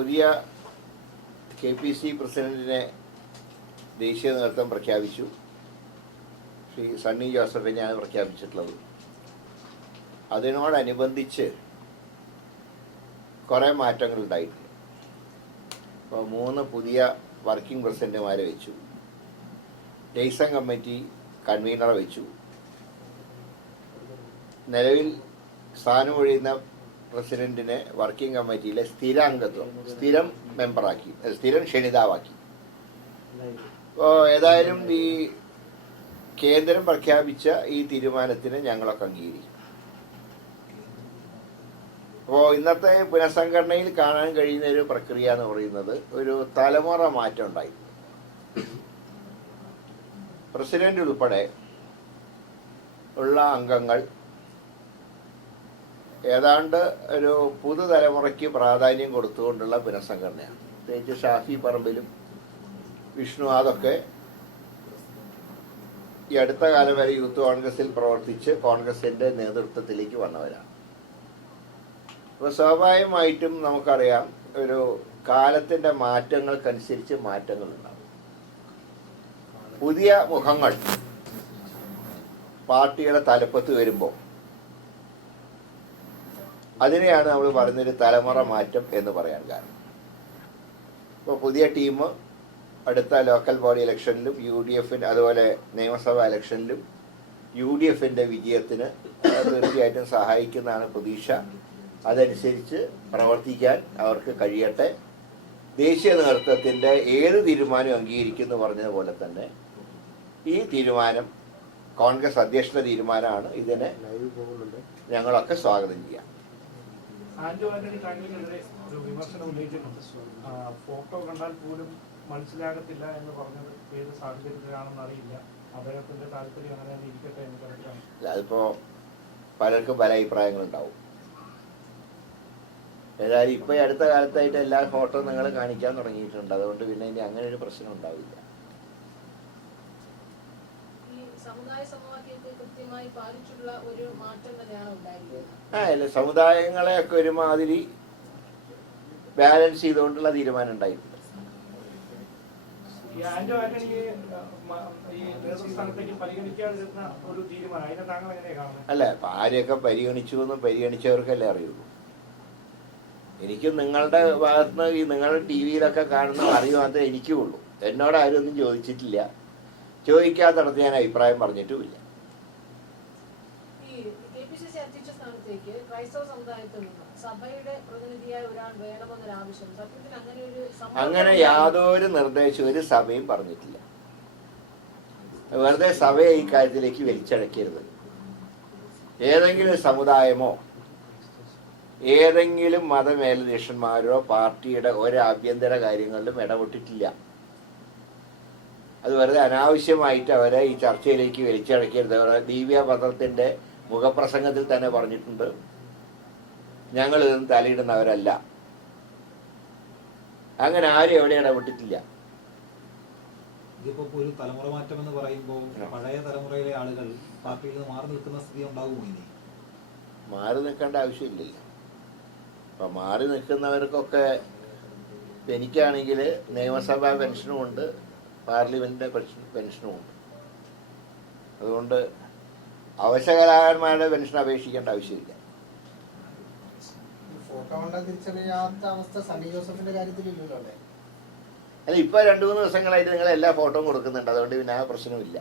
പുതിയ K P C പ്രസിഡന്റിനെ ദേശീയ നേതൃത്വം പ്രഖ്യാപിച്ചു. ശ്രീ സണ്ണി ജോസഫിനെയാണ് പ്രഖ്യാപിച്ചിട്ടുള്ളത്. അതിനോടനുബന്ധിച്ച് കുറേ മാറ്റങ്ങൾ ഉണ്ടായിട്ടുണ്ട്. ഇപ്പോൾ മൂന്ന് പുതിയ വർക്കിംഗ് പ്രസിഡന്റുമാരെ വെച്ചു. ഡെയ്സൺ കമ്മിറ്റി കൺവീനറെ വെച്ചു. നിലവിൽ സ്ഥാനമൊഴിയുന്ന പ്രസിഡന്റിനെ വർക്കിംഗ് കമ്മിറ്റിയിലെ സ്ഥിരാംഗത്വം സ്ഥിരം മെമ്പറാക്കി സ്ഥിരം ക്ഷണിതാവാക്കി. അപ്പോൾ ഏതായാലും ഈ കേന്ദ്രം പ്രഖ്യാപിച്ച ഈ തീരുമാനത്തിന് ഞങ്ങളൊക്കെ അംഗീകരിക്കും. അപ്പോൾ ഇന്നത്തെ പുനഃസംഘടനയിൽ കാണാൻ കഴിയുന്ന ഒരു പ്രക്രിയ എന്ന് പറയുന്നത് ഒരു തലമുറ മാറ്റം ഉണ്ടായി. പ്രസിഡന്റ് ഉൾപ്പെടെ ഉള്ള അംഗങ്ങൾ ഏതാണ്ട് ഒരു പുതുതലമുറയ്ക്ക് പ്രാധാന്യം കൊടുത്തുകൊണ്ടുള്ള പുനഃസംഘടനയാണ് പ്രത്യേകിച്ച് ഷാഫി പറമ്പിലും വിഷ്ണു അതൊക്കെ ഈ അടുത്ത കാലം വരെ യൂത്ത് കോൺഗ്രസിൽ പ്രവർത്തിച്ച് കോൺഗ്രസിന്റെ നേതൃത്വത്തിലേക്ക് വന്നവരാണ്. അപ്പോൾ സ്വാഭാവികമായിട്ടും നമുക്കറിയാം ഒരു കാലത്തിന്റെ മാറ്റങ്ങൾക്കനുസരിച്ച് മാറ്റങ്ങൾ ഉണ്ടാവും പുതിയ മുഖങ്ങൾ പാർട്ടിയുടെ തലപ്പത്ത് വരുമ്പോൾ അതിനെയാണ് നമ്മൾ പറയുന്നൊരു തലമുറ മാറ്റം എന്ന് പറയാൻ കാരണം. ഇപ്പോൾ പുതിയ ടീം അടുത്ത ലോക്കൽ ബോഡി ഇലക്ഷനിലും യു ഡി എഫിന്റെ അതുപോലെ നിയമസഭാ ഇലക്ഷനിലും യു ഡി എഫിന്റെ വിജയത്തിന് തീർച്ചയായിട്ടും സഹായിക്കുന്നതാണ് പ്രതീക്ഷ. അതനുസരിച്ച് പ്രവർത്തിക്കാൻ അവർക്ക് കഴിയട്ടെ. ദേശീയ നേതൃത്വത്തിന്റെ ഏത് തീരുമാനം അംഗീകരിക്കുന്നു പറഞ്ഞതുപോലെ തന്നെ ഈ തീരുമാനം കോൺഗ്രസ് അധ്യക്ഷന്റെ തീരുമാനമാണ്. ഇതിനെ ഞങ്ങളൊക്കെ സ്വാഗതം ചെയ്യാം. ആന്റോ ആന്റണി താങ്കൾക്കെതിരെ ഒരു വിമർശനം ഉന്നയിച്ചിട്ടുണ്ട്. ഫോട്ടോ കണ്ടാൽ പോലും മനസ്സിലാകത്തില്ല എന്ന് പറഞ്ഞത് ഏത് സാഹചര്യത്തിലാണെന്ന് അറിയില്ല. അദ്ദേഹത്തിന്റെ താല്പര്യം അങ്ങനെ ഇരിക്കട്ടെ എന്ന് കരുതാണ് അതിപ്പോ പലർക്കും പല അഭിപ്രായങ്ങളുണ്ടാവും ഏതായാലും ഇപ്പൊ അടുത്ത കാലത്തായിട്ട് എല്ലാ ഫോട്ടോ നിങ്ങൾ കാണിക്കാൻ തുടങ്ങിയിട്ടുണ്ട്. അതുകൊണ്ട് പിന്നെ ഇനി അങ്ങനെ ഒരു പ്രശ്നം ഉണ്ടാവില്ല. സമുദായ സമവാക്യത്തെ കൃത്യമായി പാലിച്ചുള്ള ഒരു മാറ്റം തന്നെയാണ് ഉണ്ടായിരിക്കുന്നത്. ആ അല്ല സമുദായങ്ങളെയൊക്കെ ഒരുമാതിരി ബാലൻസ് ചെയ്തുകൊണ്ടുള്ള തീരുമാനം കാണുന്നത്? അല്ല ഭാര്യയൊക്കെ ആരെയൊക്കെ പരിഗണിച്ചു എന്ന് പരിഗണിച്ചവർക്കല്ലേ അറിയുള്ളൂ. എനിക്കും നിങ്ങളുടെ ഭാഗത്തുനിന്ന് ഈ നിങ്ങളുടെ ടി വിയിലൊക്കെ കാണുന്ന അറിവ് എനിക്കുള്ളൂ. എന്നോട് ആരും ഒന്നും ചോദിച്ചിട്ടില്ല. ചോദിക്കാത്തടത്ത് ഞാൻ അഭിപ്രായം പറഞ്ഞിട്ടുമില്ല. അങ്ങനെ യാതൊരു നിർദ്ദേശവും ഒരു സഭയും പറഞ്ഞിട്ടില്ല. വെറുതെ സഭയെ ഈ കാര്യത്തിലേക്ക് വലിച്ചടക്കരുത്. ഏതെങ്കിലും സമുദായമോ ഏതെങ്കിലും മതമേലധ്യക്ഷന്മാരോ പാർട്ടിയുടെ ഒരു ആഭ്യന്തര കാര്യങ്ങളിലും ഇടപെട്ടിട്ടില്ല. അത് വെറുതെ അനാവശ്യമായിട്ട് അവരെ ഈ ചർച്ചയിലേക്ക് വലിച്ചടക്കരുത്. അവരെ ദിവ്യ പത്രത്തിന്റെ മുഖപ്രസംഗത്തിൽ തന്നെ പറഞ്ഞിട്ടുണ്ട്. ഞങ്ങൾ ഇതൊന്നും തലയിടുന്നവരല്ല. അങ്ങനെ ആരും എവിടെ ഇടപെട്ടിട്ടില്ല. ഇതിപ്പോ ഒരു തലമുറ മാറ്റം എന്ന് പറയുമ്പോൾ പഴയ തലമുറയിലെ ആളുകൾ പാർട്ടിയിൽ നിന്ന് മാറി നിൽക്കുന്ന സ്ഥിതി ഉണ്ടാകുമോ ഇനി? മാറി നിൽക്കേണ്ട ആവശ്യമില്ലല്ലോ. അപ്പൊ മാറി നിൽക്കുന്നവർക്കൊക്കെ എനിക്കാണെങ്കിൽ നിയമസഭാ പെൻഷനും ഉണ്ട്. പാർലമെന്റിന്റെ പെൻഷനും ഉണ്ട് അതുകൊണ്ട് അവശകലാകന്മാരുടെ പെൻഷൻ അപേക്ഷിക്കേണ്ട ആവശ്യമില്ല. അല്ല? ഇപ്പൊ രണ്ടു മൂന്ന് ദിവസങ്ങളായിട്ട് നിങ്ങൾ എല്ലാ ഫോട്ടോയും കൊടുക്കുന്നുണ്ട്. അതുകൊണ്ട് പിന്നെ ആ പ്രശ്നമില്ല